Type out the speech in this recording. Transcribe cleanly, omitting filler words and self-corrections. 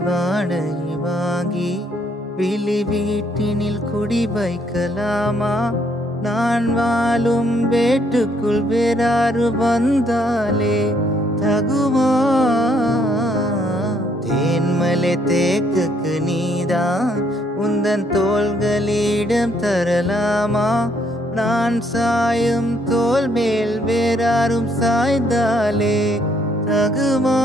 வாடகை வாங்கி விழி வீட்டினில் குடி வைக்கலாமா? நான் வாழும் வீட்டுக்குள் வேறாரு வந்தாலே தகுமா? தேன்மலை தேக்குக்கு நீதான் உந்தன் தோள்களிடம் தரலாமா? நான் சாயும் தோல் மேல் வேறாரும் சாய்ந்தாலே தகுமா?